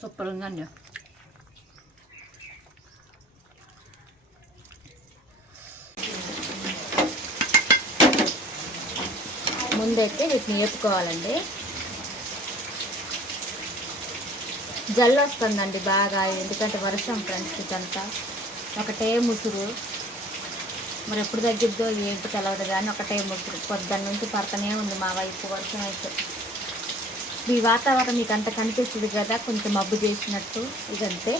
Super ఉందండి. ముందైతే వీటిని వేపుకోవాలండి జల్లు వస్తుందండి బాగా ఎందుకంటే వర్షం ఫ్రెండ్స్ ఇదంతా. ఒకటే ముసురు. మరి ఎప్పుడు తగ్గిద్దో ఏంటి తెలవదు కానీ ఒకటే ముసురు. పొద్దున్న నుంచి పడతనే ఉంది మా వైపు వర్షం అయితే. ఈ వాతావరణం మీకు అంత కనిపిస్తుంది కదా కొంచెం మబ్బు చేసినట్టు. ఇదంతే.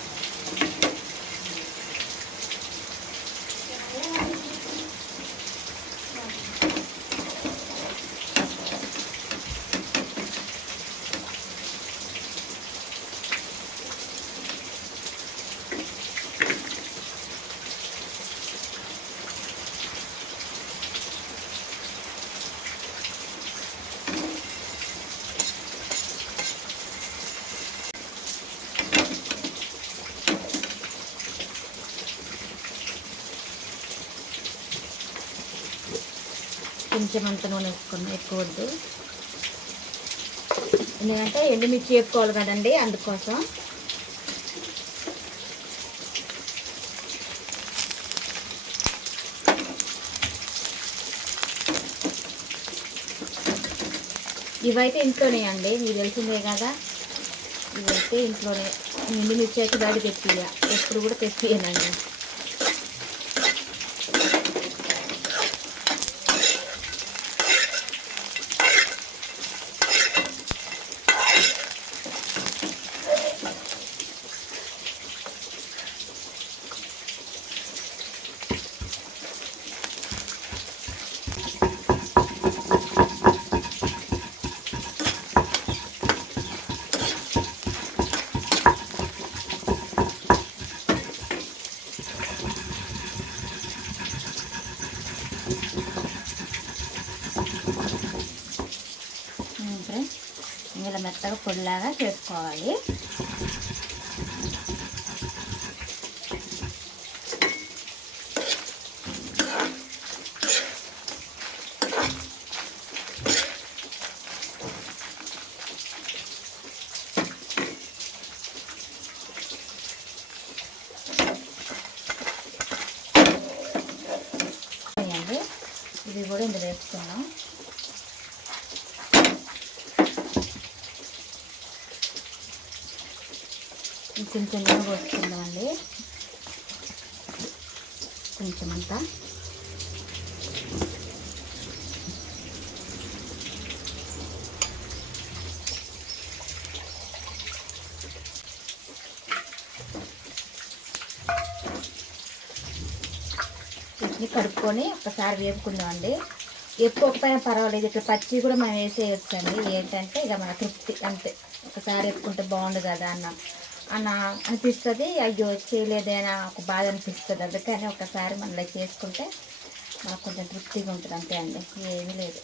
కొంచెం అంత నూనె వేసుకున్నాం ఎక్కువ వద్దు. ఎందుకంటే ఎండుమిర్చి వేసుకోవాలి కదండి అందుకోసం. ఇవైతే ఇంట్లోనే అండి మీకు తెలిసిందే కదా. ఇవైతే ఇంట్లోనే. ఎండుమిర్చి అయితే బయట తెప్పియ ఎప్పుడు కూడా తెప్పియనండి ఫ్రెండ్స్ ఇలా మెత్తగా పొడిలాగా చేసుకోవాలి వేయండి. ఇది కూడా ఇందులో వేసుకున్నాం చిన్న పోసుకుందామండి. కొంచెం అంతా వీటిని కడుక్కొని ఒకసారి వేపుకుందామండి. పైన పర్వాలేదు ఇట్లా పచ్చి కూడా మనం వేసేయచ్చండి. ఏంటంటే ఇక మన తృప్తి అంతే. ఒకసారి వేపుకుంటే బాగుండు కదా అన్న. అన్న అనిపిస్తుంది అయ్యో చేయలేదేనా ఒక బాధ అనిపిస్తుంది. అందుకని ఒకసారి మనలో చేసుకుంటే మనకు కొంచెం తృప్తిగా ఉంటుంది అంతే అండి. ఏమీ లేదు.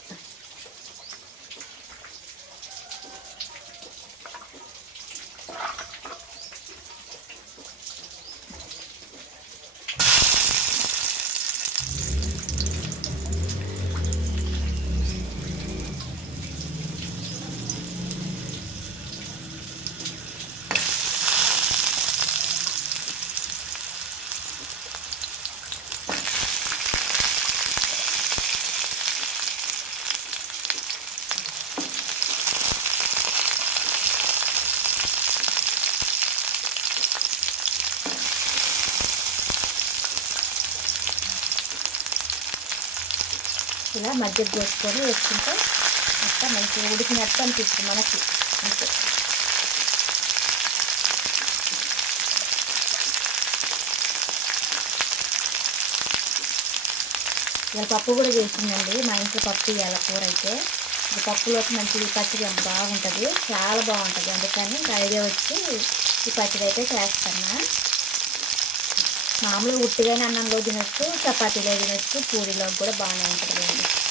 ఇలా చేసుకొని వేసుకుంటే మొత్తం మంచిగా ఉడికినట్టు అనిపిస్తుంది మనకి. అంతే. ఇలా పప్పు కూడా చేసిందండి. మా ఇంట్లో పప్పు ఇవాళ కూర అయితే. ఈ పప్పులోకి మంచి పచ్చడి బాగుంటుంది. చాలా బాగుంటుంది అందుకని ఐడియా వచ్చి ఈ పచ్చడి అయితే చేస్తాను మామూలుగా ఉట్టిగానే అన్నంలో తినొచ్చు చపాతీలో తినొచ్చు పూరిలో కూడా బాగానే ఉంటుంది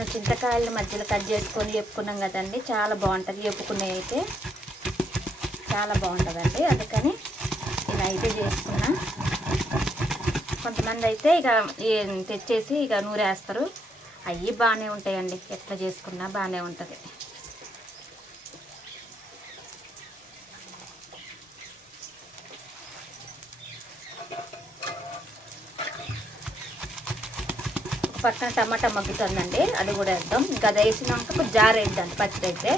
మనం చింతకాయల మధ్యలో కట్ చేసుకొని చెప్పుకున్నాం కదండి చాలా బాగుంటుంది చెప్పుకునే అయితే. చాలా బాగుంటుందండి అందుకని ఇలా అయితే చేసుకున్నా. కొంతమంది అయితే ఇక తెచ్చేసి ఇక నూరేస్తారు. అవి బాగానే ఉంటాయండి ఎట్లా చేసుకున్నా బాగానే ఉంటుంది. పక్కన టమాటా మగ్గుతుందండి అది కూడా వేద్దాం. ఇంకా అది వేసినాక జార్ వేద్దాం పచ్చడి అయితే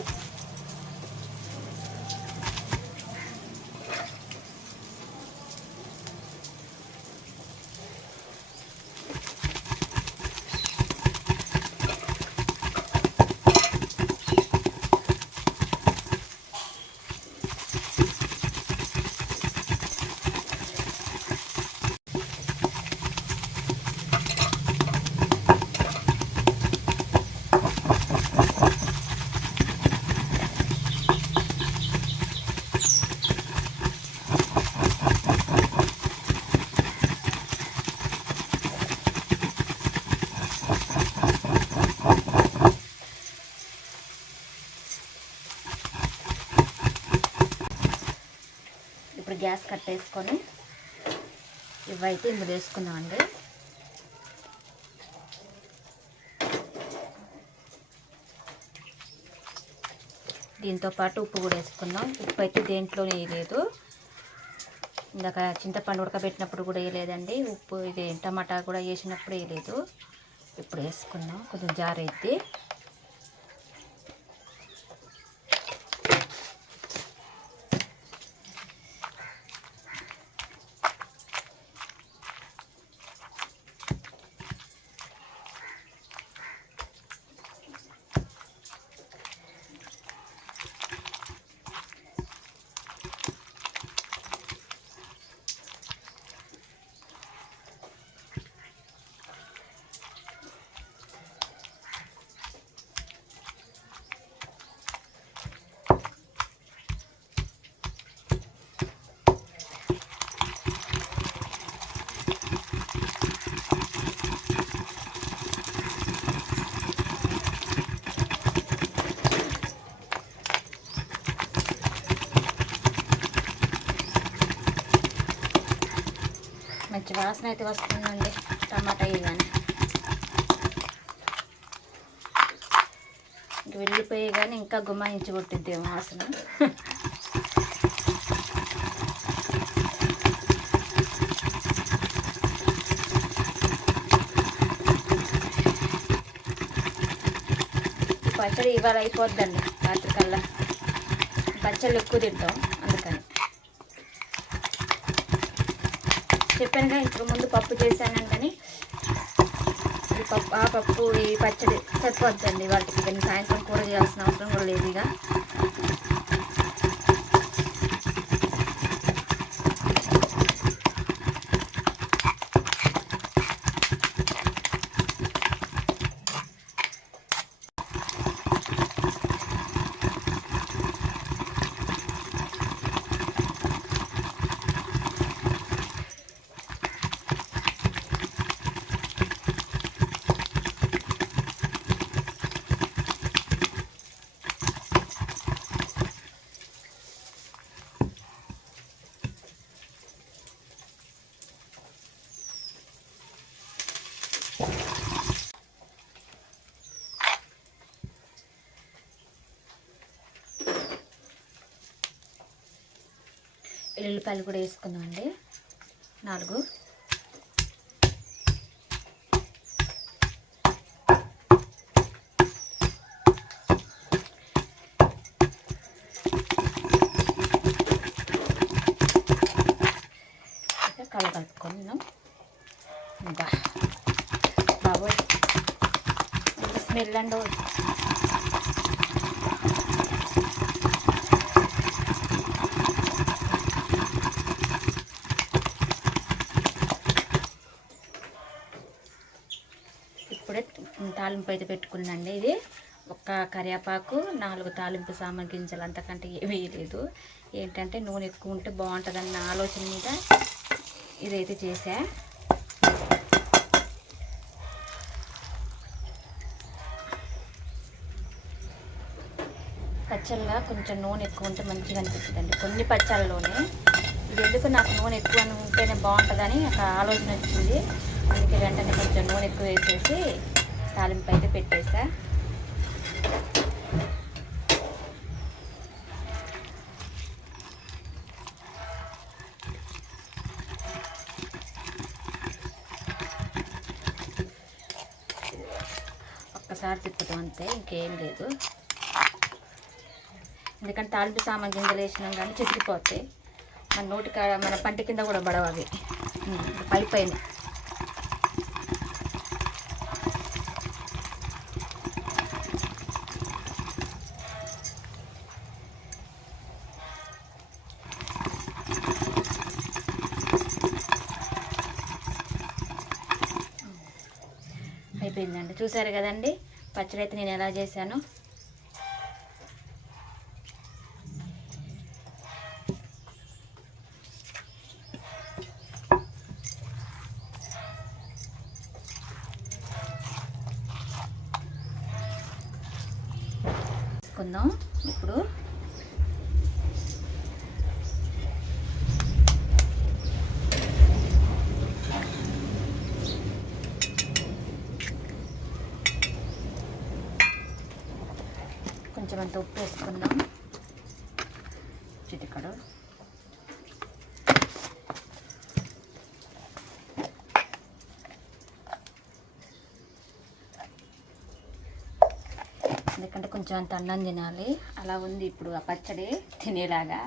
ఇప్పుడు గ్యాస్ కట్టేసుకొని ఇవైతే ఇందులో వేసుకుందామండి. దీంతో పాటు ఉప్పు కూడా వేసుకుందాం. ఉప్పు అయితే దేంట్లోనే వేయలేదు. ఇందాక చింతపండు ఉడకబెట్టినప్పుడు కూడా వేయలేదండి. ఉప్పు ఇది టమాటా కూడా వేసినప్పుడు వేయలేదు. ఇప్పుడు వేసుకుందాం. కొంచెం జారైతే మంచి వాసన అయితే వస్తుందండి. టమాటా కానీ ఇంక వెళ్ళిపోయి కానీ ఇంకా గుమాయించి కొట్టిద్ది వాసన. పచ్చడి ఇవాళ అయిపోద్దండి రాత్రికల్లా. పచ్చళ్ళు ఎక్కువ తింటాం. చెప్పాను కదా ఇంతకు ముందు పప్పు చేశానంటని. ఈ పప్పు ఆ పప్పు ఈ పచ్చడి సరిపోద్దండి వాటికి కానీ సాయంత్రం కూర చేయాల్సిన అవసరం కూడా లేదు ఇక. ఎల్లుల్లిపాయలు కూడా వేసుకుందాం అండి. నాలుగు. ఇక కల బాబోయ్ స్మెల్ అండి ఇప్పుడే తాలింపు అయితే పెట్టుకుందండి ఇది ఒక్క కరివేపాకు నాలుగు తాలింపు సామాన్ గింజలు అంతకంటే ఏమీ లేదు. ఏంటంటే నూనె ఎక్కువ ఉంటే బాగుంటుందన్న ఆలోచన మీద ఇదైతే చేసా పచ్చళ్ళ కొంచెం నూనె ఎక్కువ ఉంటే మంచిగా అనిపిస్తుందండి. కొన్ని పచ్చళ్ళలోనే. ఇది ఎందుకు నాకు నూనె ఎక్కువ ఉంటేనే బాగుంటుందని ఒక ఆలోచన వచ్చింది. అందుకే వెంటనే కొంచెం నూనె ఎక్కువ వేసేసి తాలింపు అయితే పెట్టేసా. ఒక్కసారి తిప్పుతాం అంతే ఇంకేం లేదు. ఎందుకంటే తాలింపు సామాన్ గింజలు వేసినాం కానీ చితికిపోతాయి. మన నోటి మన పంట కింద కూడా పడవు అవి. పడిపోయినాయి. పై పైన అయిపోయిందండి చూసారు కదండి? పచ్చడి అయితే నేను ఎలా చేశాను? తీసుకుందాం. ఇప్పుడు కొంత ఉప్పు వేసుకుందాం చిటికడు ఎందుకంటే కొంచెం అంత అన్నం తినాలి. అలా ఉంది ఇప్పుడు ఆ పచ్చడి తినేలాగా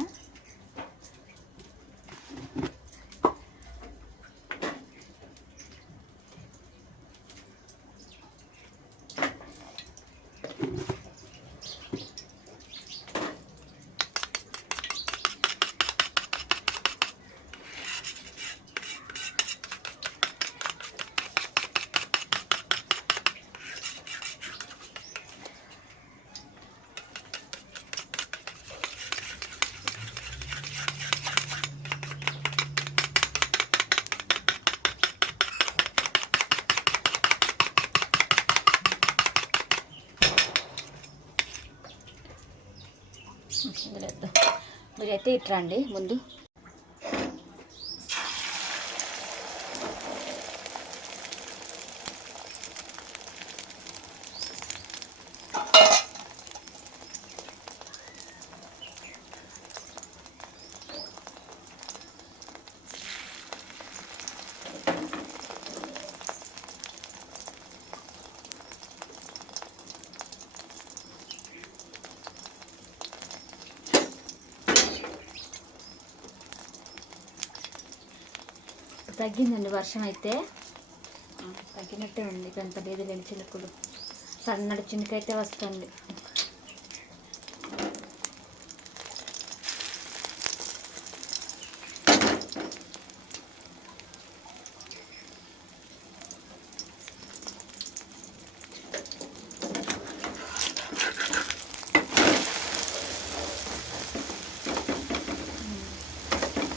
ఇందులో వేద్దాం. మీరైతే ఇట్రా అండి ముందు. తగ్గిందండి వర్షం అయితే. తగ్గినట్టే ఉంది. అంత లేదు లేని చిలుకులు సన్నటి చినుకైతే వస్తుంది.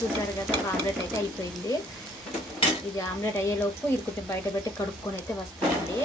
చూసారు కదా ఒక ఆమ్లెట్ అయితే అయిపోయింది. ఇది ఆమ్లెట్ అయ్యేలోపు ఇది కొంచెం బయట పెట్టి కడుక్కొని అయితే వస్తాయండి